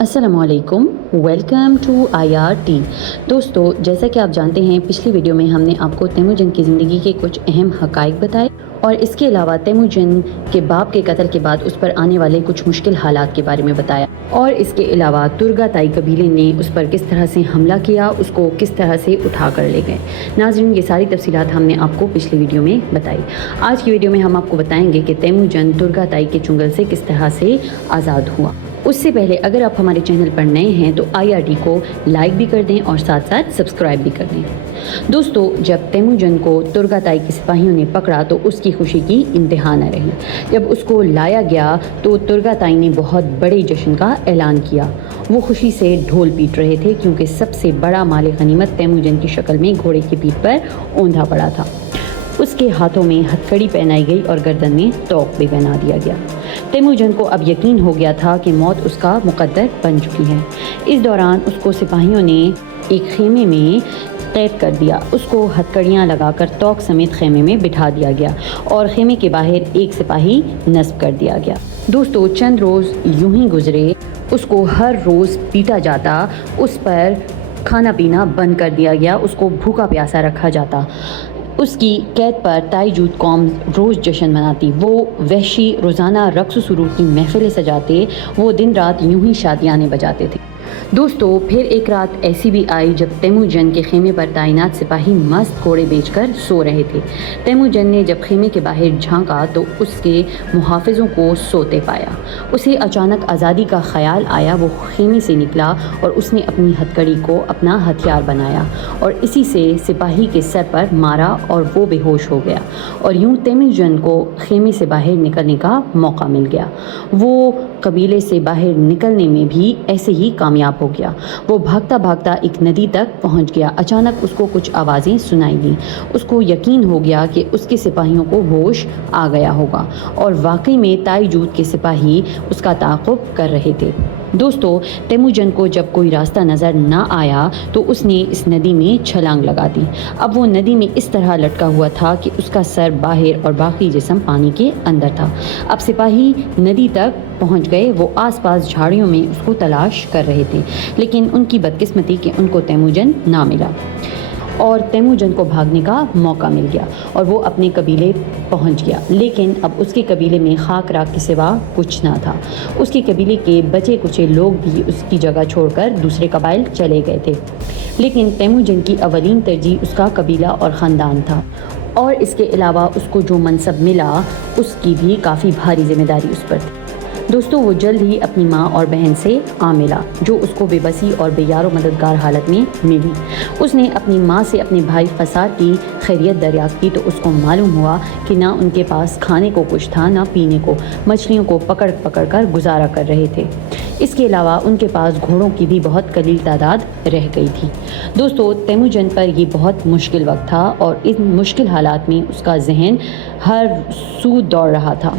अस्सलामुअलैकुम, welcome to IRT। दोस्तों, जैसा कि आप जानते हैं, पिछली वीडियो में हमने आपको तैमूरजन की ज़िंदगी के कुछ अहम हक़ाइक़ बताए और इसके अलावा तैमूरजन के बाप के कत्ल के बाद उस पर आने वाले कुछ मुश्किल हालात के बारे में बताया और इसके अलावा तुर्गाताई कबीले ने उस पर किस तरह से हमला किया, उसको किस तरह से उठा कर ले गए। नाज़रीन, ये सारी तफसीलात हमने आपको पिछली वीडियो में बताई। आज की वीडियो में हम आपको बताएंगे कि तैमूरजन तुर्गाताई के चुंगल से किस तरह से आज़ाद हुआ। उससे पहले अगर आप हमारे चैनल पर नए हैं तो IRT को लाइक भी कर दें और साथ साथ सब्सक्राइब भी कर दें। दोस्तों, जब तैमूरजन को तुर्गाताई के सिपाहियों ने पकड़ा तो उसकी खुशी की इंतहा न रही। जब उसको लाया गया तो तुर्गाताई ने बहुत बड़े जश्न का ऐलान किया। वो खुशी से ढोल पीट रहे थे क्योंकि सबसे बड़ा माल गनीमत तैमूरजन की शक्ल में घोड़े की पीठ पर औंधा पड़ा था। उसके हाथों में हथकड़ी पहनाई गई और गर्दन में तोक भी पहना दिया गया। तैमूरजन को अब यकीन हो गया था कि मौत उसका मुकद्दर बन चुकी है। इस दौरान उसको सिपाहियों ने एक खेमे में कैद कर दिया। उसको हथकड़ियाँ लगाकर तोक समेत खेमे में बिठा दिया गया और खेमे के बाहर एक सिपाही नस्ब कर दिया गया। दोस्तों, चंद रोज़ यूं ही गुजरे। उसको हर रोज़ पीटा जाता, उस पर खाना पीना बंद कर दिया गया, उसको भूखा प्यासा रखा जाता। उसकी कैद पर ताईजूद कौम रोज़ जश्न मनाती। वो वहशी रोज़ाना रक्स सुरूर की महफिलें सजाते। वो दिन रात यूं ही शादियाने बजाते थे। दोस्तों, फिर एक रात ऐसी भी आई जब तैमूरजन के खेमे पर तैनात सिपाही मस्त घोड़े बेचकर सो रहे थे। तैमूरजन ने जब खेमे के बाहर झांका तो उसके मुहाफ़िज़ों को सोते पाया। उसे अचानक आज़ादी का ख्याल आया। वो खेमे से निकला और उसने अपनी हथकड़ी को अपना हथियार बनाया और इसी से सिपाही के सर पर मारा और वो बेहोश हो गया और यूं तैमूरजन को खेमे से बाहर निकलने का मौका मिल गया। वो कबीले से बाहर निकलने में भी ऐसे ही कामयाब हो गया। वो भागता भागता एक नदी तक पहुंच गया। अचानक उसको कुछ आवाज़ें सुनाई दी। उसको यकीन हो गया कि उसके सिपाहियों को होश आ गया होगा और वाकई में ताईजूद के सिपाही उसका ताक़ुब कर रहे थे। दोस्तों, तैमूरजन को जब कोई रास्ता नज़र ना आया तो उसने इस नदी में छलांग लगा दी। अब वो नदी में इस तरह लटका हुआ था कि उसका सर बाहर और बाकी जिस्म पानी के अंदर था। अब सिपाही नदी तक पहुंच गए। वो आसपास झाड़ियों में उसको तलाश कर रहे थे, लेकिन उनकी बदकिस्मती कि उनको तैमूरजन ना मिला और तैमूरजन को भागने का मौका मिल गया और वो अपने कबीले पहुंच गया। लेकिन अब उसके कबीले में खाक राख के सिवा कुछ ना था। उसके कबीले के बचे कुचे लोग भी उसकी जगह छोड़कर दूसरे कबाइल चले गए थे। लेकिन तैमूरजन की अवलीन तरजीह उसका कबीला और ख़ानदान था और इसके अलावा उसको जो मनसब मिला उसकी भी काफ़ी भारी जिम्मेदारी उस पर थी। दोस्तों, वो जल्द ही अपनी माँ और बहन से आ मिला जो उसको बेबसी और बेयारो मददगार हालत में मिली। उसने अपनी माँ से अपने भाई फसाद की खैरियत दरियाफ्त की तो उसको मालूम हुआ कि ना उनके पास खाने को कुछ था ना पीने को। मछलियों को पकड़ पकड़ कर गुजारा कर रहे थे। इसके अलावा उनके पास घोड़ों की भी बहुत कलील तादाद रह गई थी। दोस्तों, तैमूरजन पर ये बहुत मुश्किल वक्त था और इन मुश्किल हालात में उसका जहन हर सू दौड़ रहा था।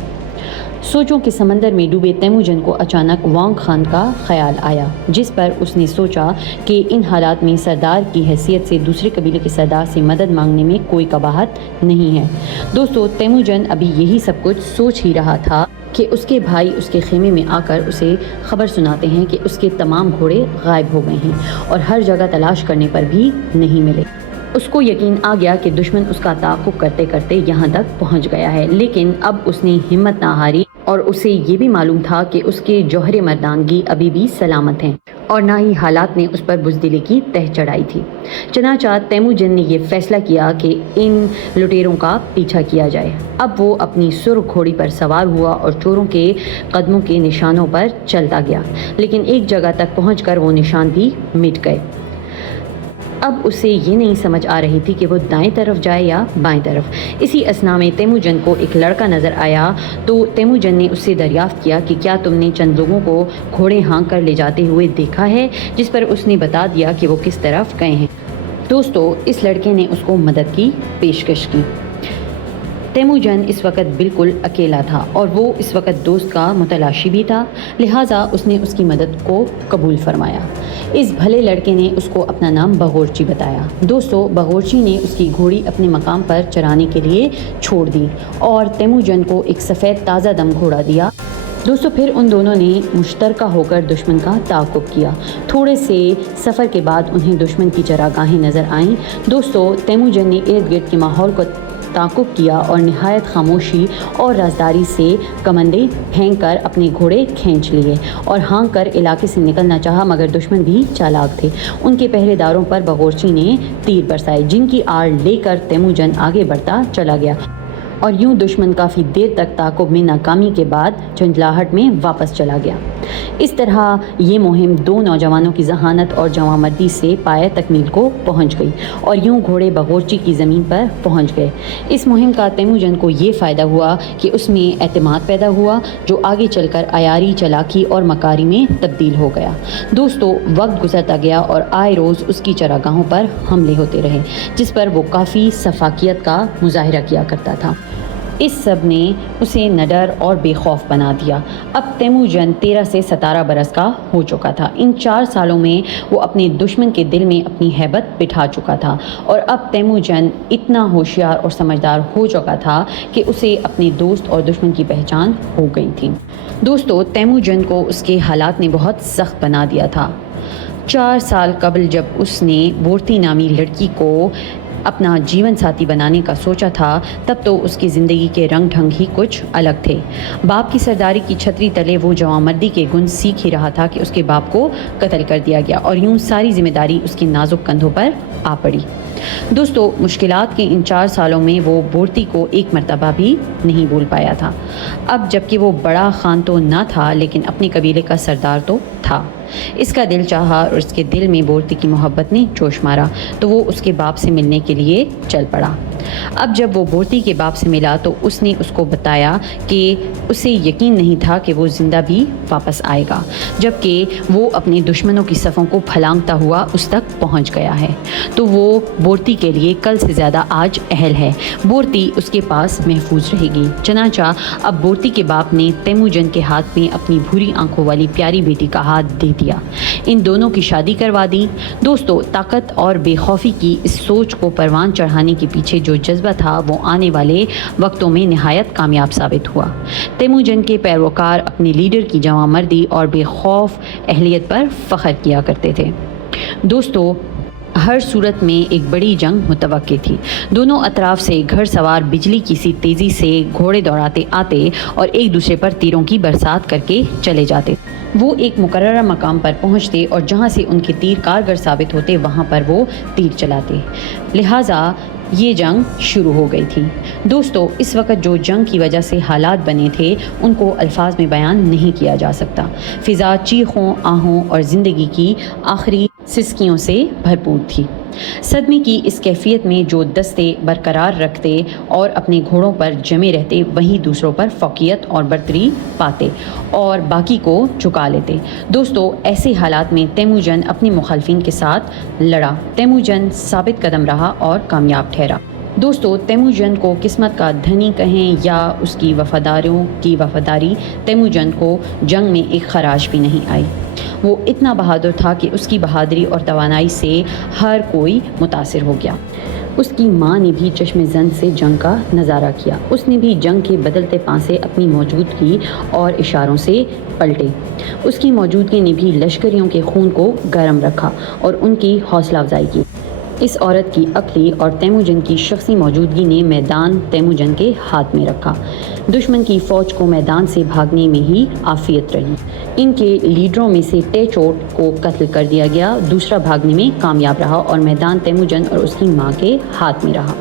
सोचों के समंदर में डूबे तैमूरजन को अचानक वांग खान का ख्याल आया, जिस पर उसने सोचा कि इन हालात में सरदार की हैसियत से दूसरे कबीले के सरदार से मदद मांगने में कोई कबाहत नहीं है। दोस्तों, तैमूरजन अभी यही सब कुछ सोच ही रहा था कि उसके भाई उसके खेमे में आकर उसे खबर सुनाते हैं कि उसके तमाम घोड़े गायब हो गए हैं और हर जगह तलाश करने पर भी नहीं मिले। उसको यकीन आ गया कि दुश्मन उसका ताक़ुब करते करते यहाँ तक पहुँच गया है। लेकिन अब उसने हिम्मत ना हारी और उसे ये भी मालूम था कि उसके जौहर मर्दानगी अभी भी सलामत हैं और ना ही हालात ने उस पर बुज़दिली की तह चढ़ाई थी। चनाचा तैमूरजन ने यह फैसला किया कि इन लुटेरों का पीछा किया जाए। अब वो अपनी सुर्ख घोड़ी पर सवार हुआ और चोरों के कदमों के निशानों पर चलता गया, लेकिन एक जगह तक पहुँचकर वो निशान भी मिट गए। अब उसे ये नहीं समझ आ रही थी कि वो दाएं तरफ जाए या बाएं तरफ। इसी असना में तैमूरजन को एक लड़का नज़र आया तो तैमूरजन ने उससे दरियाफ्त किया कि क्या तुमने चंद लोगों को घोड़े हाँक कर ले जाते हुए देखा है, जिस पर उसने बता दिया कि वो किस तरफ गए हैं। दोस्तों, इस लड़के ने उसको मदद की पेशकश की। तैमूरजन इस वक्त बिल्कुल अकेला था और वो इस वक्त दोस्त का मुतलाशी भी था, लिहाजा उसने उसकी मदद को कबूल फरमाया। इस भले लड़के ने उसको अपना नाम बगोरची बताया। दोस्तों, बगोरची ने उसकी घोड़ी अपने मकाम पर चराने के लिए छोड़ दी और तैमूरजन को एक सफ़ेद ताज़ा दम घोड़ा दिया दोस्तों फिर उन दोनों ने मुश्तरका होकर दुश्मन का ताक़ुब किया। थोड़े से सफ़र के बाद उन्हें दुश्मन की चरागाहें नज़र आईं। दोस्तों तेमुजन ने इर्द गिर्द के माहौल को ताक़ुब किया और निहायत खामोशी और राजदारी से कमंदे फेंक कर अपने घोड़े खींच लिए और हाँक कर इलाके से निकलना चाहा, मगर दुश्मन भी चालाक थे। उनके पहरेदारों पर बगोरची ने तीर बरसाए, जिनकी आड़ लेकर तेमुजन आगे बढ़ता चला गया और यूं दुश्मन काफ़ी देर तक ताक़ुब में नाकामी के बाद झंझलाहट में वापस चला गया। इस तरह ये मुहिम दो नौजवानों की जहानत और जवामर्दी से पाया तकमील को पहुंच गई और यूं घोड़े बगोरची की ज़मीन पर पहुंच गए। इस मुहिम का तेमुजन को ये फ़ायदा हुआ कि उसमें एतमाद पैदा हुआ, जो आगे चलकर आयारी, चलाकी और मकारी में तब्दील हो गया। दोस्तों वक्त गुजरता गया और आए रोज़ उसकी चरागाहों पर हमले होते रहे, जिस पर वो काफ़ी सफाकियत का मुजाहिरा किया करता था। इस सब ने उसे निडर और बेखौफ बना दिया। अब तेमुजन 13 से 17 बरस का हो चुका था। इन 4 सालों में वो अपने दुश्मन के दिल में अपनी हैबत बिठा चुका था और अब तेमुजन इतना होशियार और समझदार हो चुका था कि उसे अपने दोस्त और दुश्मन की पहचान हो गई थी। दोस्तों तेमुजन को उसके हालात ने बहुत सख्त बना दिया था। 4 साल कबल जब उसने बोर्ती नामी लड़की को अपना जीवन साथी बनाने का सोचा था, तब तो उसकी ज़िंदगी के रंग ढंग ही कुछ अलग थे। बाप की सरदारी की छतरी तले वो जवामर्दी के गुण सीख ही रहा था कि उसके बाप को कत्ल कर दिया गया और यूं सारी जिम्मेदारी उसके नाजुक कंधों पर आ पड़ी। दोस्तों मुश्किलात के इन 4 सालों में वो बोर्ती को एक मर्तबा भी नहीं भूल पाया था। अब जबकि वो बड़ा खान तो ना था, लेकिन अपने कबीले का सरदार तो था। इसका दिल चाहा और उसके दिल में बोर्ती की मोहब्बत ने जोश मारा, तो वो उसके बाप से मिलने के लिए चल पड़ा। अब जब वो बोर्ती के बाप से मिला तो उसने उसको बताया कि उसे यकीन नहीं था कि वो ज़िंदा भी वापस आएगा, जबकि वो अपने दुश्मनों की सफ़ों को फलांगता हुआ उस तक पहुंच गया है। तो वो बोर्ती के लिए कल से ज़्यादा आज अहल है। बोर्ती उसके पास महफूज रहेगी। चनाचा अब बोर्ती के बाप ने तेमुजन के हाथ में अपनी भूरी आंखों वाली प्यारी बेटी का हाथ दे दिया। इन दोनों की शादी करवा दी। दोस्तों ताकत और बेखौफी की इस सोच को परवान चढ़ाने के पीछे जो जज्बा था वो आने वाले वक्तों में निहायत कामयाब साबित हुआ। तेमुजन के पैरोकार अपने लीडर की जवामर्दी और बेखौफ अहलियत पर फ़ख्र किया करते थे। दोस्तों हर सूरत में एक बड़ी जंग मुतवक्की थी। दोनों अतराफ से घर सवार बिजली की सी तेज़ी से घोड़े दौड़ाते आते और एक दूसरे पर तीरों की बरसात करके चले जाते। वो एक मुकर्रर मकाम पर पहुंचते और जहां से उनके तीर कारगर साबित होते वहां पर वो तीर चलाते। लिहाजा ये जंग शुरू हो गई थी। दोस्तों इस वक्त जो जंग की वजह से हालात बने थे उनको अल्फाज में बयान नहीं किया जा सकता। फ़िज़ा चीखों, आहों और ज़िंदगी की आखिरी सिसकियों से भरपूर थी। सदमे की इस कैफियत में जो दस्ते बरकरार रखते और अपने घोड़ों पर जमे रहते, वहीं दूसरों पर फ़ौक़ियत और बर्तरी पाते और बाकी को झुका लेते। दोस्तों ऐसे हालात में तेमुजन अपने मुखालफिन के साथ लड़ा। तेमुजन साबित कदम रहा और कामयाब ठहरा। दोस्तों तेमुजन को किस्मत का धनी कहें या उसकी वफ़ादारों की वफ़ादारी, तेमुजन को जंग में एक खराश भी नहीं आई। वो इतना बहादुर था कि उसकी बहादुरी और तवानाई से हर कोई मुतासिर हो गया। उसकी माँ ने भी चश्मे ज़न से जंग का नज़ारा किया। उसने भी जंग के बदलते पांसे अपनी मौजूदगी और इशारों से पलटे। उसकी मौजूदगी ने भी लश्करियों के खून को गर्म रखा और उनकी हौसला अफजाई की। इस औरत की अक्ली और तेमुजन की शख्सी मौजूदगी ने मैदान तेमुजन के हाथ में रखा। दुश्मन की फ़ौज को मैदान से भागने में ही आफियत रही। इनके लीडरों में से टेचोट को कत्ल कर दिया गया, दूसरा भागने में कामयाब रहा और मैदान तेमुजन और उसकी माँ के हाथ में रहा।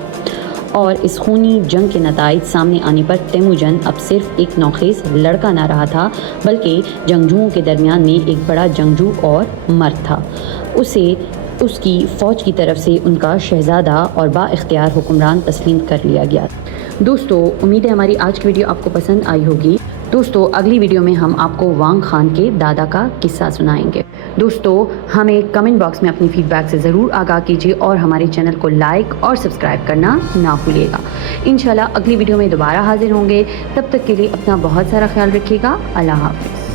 और इस खूनी जंग के नताइज सामने आने पर तेमुजन अब सिर्फ एक नौखेज़ लड़का ना रहा था, बल्कि जंगजुओं के दरमियान में एक बड़ा जंगजू और मर्द था। उसे उसकी फ़ौज की तरफ से उनका शहज़ादा और बाइख्तियार हुक्मरान तस्लीम कर लिया गया। दोस्तों उम्मीद है हमारी आज की वीडियो आपको पसंद आई होगी। दोस्तों अगली वीडियो में हम आपको वांग खान के दादा का किस्सा सुनाएंगे। दोस्तों हमें कमेंट बॉक्स में अपनी फीडबैक से ज़रूर आगाह कीजिए और हमारे चैनल को लाइक और सब्सक्राइब करना ना भूलिएगा। इंशाल्लाह अगली वीडियो में दोबारा हाजिर होंगे। तब तक के लिए अपना बहुत सारा ख्याल रखिएगा। अल्लाह हाफ़िज़।